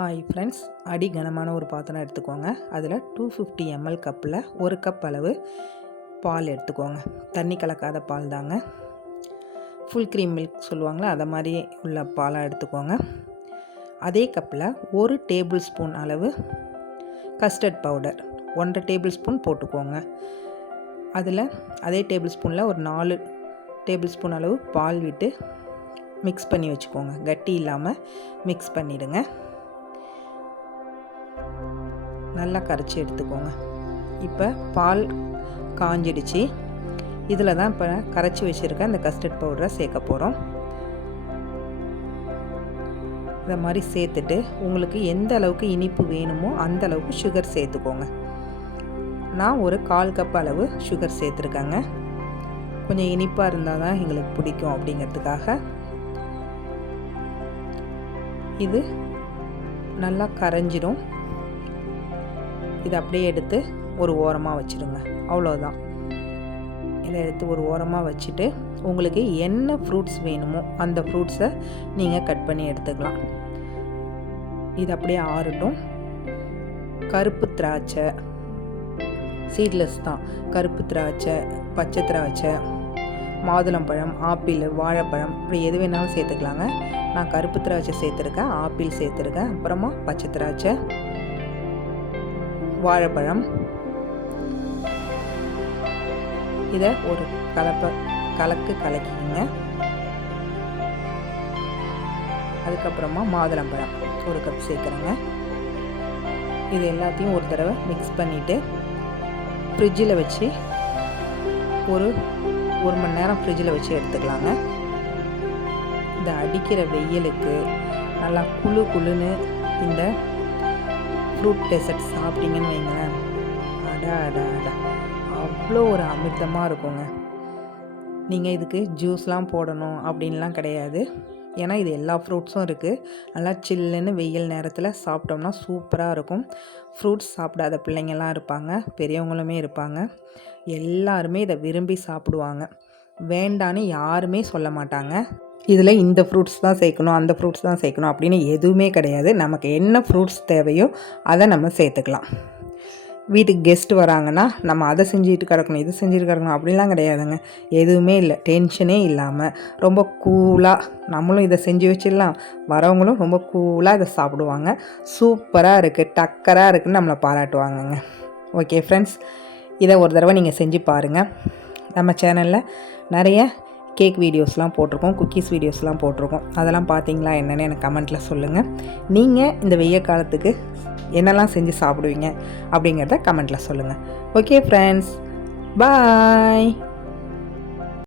Hi friends, அடி கனமான ஒரு பாத்திரம் எடுத்துக்கோங்க. அதில் 250 ml கப்பில் 1 கப் அளவு பால் எடுத்துக்கோங்க. தண்ணி கலக்காத பால் தாங்க. ஃபுல் க்ரீம் மில்க் சொல்லுவாங்களே, அதை மாதிரி உள்ள பாலாக எடுத்துக்கோங்க. அதே கப்பில் 1 டேபிள் ஸ்பூன் அளவு கஸ்டர்ட் பவுடர் 1.5 டேபிள் ஸ்பூன் போட்டுக்கோங்க. அதில் அதே டேபிள் ஸ்பூனில் ஒரு 4 டேபிள் ஸ்பூன் அளவு பால் விட்டு மிக்ஸ் பண்ணி வச்சுக்கோங்க. கட்டி இல்லாமல் மிக்ஸ் பண்ணிவிடுங்க. நல்லா கரைச்சி எடுத்துக்கோங்க. இப்போ பால் காஞ்சிடுச்சு. இதில் தான் இப்போ கரைச்சி வச்சுருக்க இந்த கஸ்டர்ட் பவுடரை சேர்க்க போகிறோம். இதை மாதிரி சேர்த்துட்டு உங்களுக்கு எந்த அளவுக்கு இனிப்பு வேணுமோ அந்த அளவுக்கு சுகர் சேர்த்துக்கோங்க. நான் ஒரு 1/4 கப் அளவு சுகர் சேர்த்துருக்கேங்க. கொஞ்சம் இனிப்பாக இருந்தால் தான் எங்களுக்கு பிடிக்கும் அப்படிங்கிறதுக்காக. இது நல்லா கரைஞ்சிடும். இதை அப்படியே எடுத்து ஒரு ஓரமாக வச்சுருங்க. அவ்வளோதான். இதை எடுத்து ஒரு ஓரமாக வச்சுட்டு உங்களுக்கு என்ன ஃப்ரூட்ஸ் வேணுமோ அந்த ஃப்ரூட்ஸை நீங்கள் கட் பண்ணி எடுத்துக்கலாம். இது அப்படியே ஆறட்டும். கருப்பு திராட்சை, சீட்லெஸ் தான், கருப்பு திராட்சை, பச்சை திராட்சை, மாதுளம்பழம், ஆப்பிள், வாழைப்பழம், இப்படி எது வேணாலும் சேர்த்துக்கலாங்க. நான் கருப்பு திராட்சை சேர்த்துருக்கேன், ஆப்பிள் சேர்த்துருக்கேன், அப்புறமா பச்சை திராட்சை, வாழைப்பழம். இதை ஒரு கலக்கிங்க. அதுக்கப்புறமா மாதுளம்பழம் 1 கப் சேர்க்குறேங்க. இது எல்லாத்தையும் ஒரு தடவை மிக்ஸ் பண்ணிவிட்டு ஃப்ரிட்ஜில் வச்சு ஒரு மணி நேரம் ஃப்ரிட்ஜில் வச்சு எடுத்துக்கலாங்க. இந்த அடிக்கிற வெயிலுக்கு நல்லா குளுன்னு இந்த ஃப்ரூட் டெசர்ட் சாப்பிட்டீங்கன்னு வைங்களேன், அடா அவ்வளோ ஒரு அமிர்தமாக இருக்குங்க. நீங்கள் இதுக்கு ஜூஸ்லாம் போடணும் அப்படின்லாம் கிடையாது. ஏன்னா இது எல்லா ஃப்ரூட்ஸும் இருக்குது. நல்லா சில்லுன்னு வெயில் நேரத்தில் சாப்பிட்டோம்னா சூப்பராக இருக்கும். ஃப்ரூட்ஸ் சாப்பிடாத பிள்ளைங்கள்லாம் இருப்பாங்க, பெரியவங்களுமே இருப்பாங்க. எல்லாருமே இதை விரும்பி சாப்பிடுவாங்க. வேண்டான்னு யாருமே சொல்ல மாட்டாங்க. இதில் இந்த ஃப்ரூட்ஸ் தான் சேர்க்கணும், அந்த ஃப்ரூட்ஸ் தான் சேர்க்கணும் அப்படின்னு எதுவுமே கிடையாது. நமக்கு என்ன ஃப்ரூட்ஸ் தேவையோ அதை நம்ம சேர்த்துக்கலாம். வீட்டுக்கு கெஸ்ட் வராங்கன்னா நம்ம அதை செஞ்சுட்டு கிடக்கணும், இது செஞ்சுட்டு கிடக்கணும் அப்படிலாம் கிடையாதுங்க. எதுவுமே இல்லை. டென்ஷனே இல்லாமல் ரொம்ப கூலாக நம்மளும் இதை செஞ்சு வச்சிடலாம். வரவங்களும் ரொம்ப கூலாக இதை சாப்பிடுவாங்க. சூப்பராக இருக்குது, டக்கராக இருக்குதுன்னு நம்மளை பாராட்டுவாங்கங்க. ஓகே ஃப்ரெண்ட்ஸ், இதை ஒரு தடவை நீங்கள் செஞ்சு பாருங்கள். நம்ம சேனலில் நிறைய கேக் வீடியோஸ்லாம் போட்டிருக்கோம், குக்கீஸ் வீடியோஸ்லாம் போட்டிருக்கோம். அதெல்லாம் பார்த்தீங்களா என்னென்னு எனக்கு கமெண்ட்டில் சொல்லுங்கள். நீங்கள் இந்த வெய்ய காலத்துக்கு என்னெல்லாம் செஞ்சு சாப்பிடுவீங்க அப்படிங்கிறத கமெண்ட்டில் சொல்லுங்கள். ஓகே ஃப்ரெண்ட்ஸ், பாய்.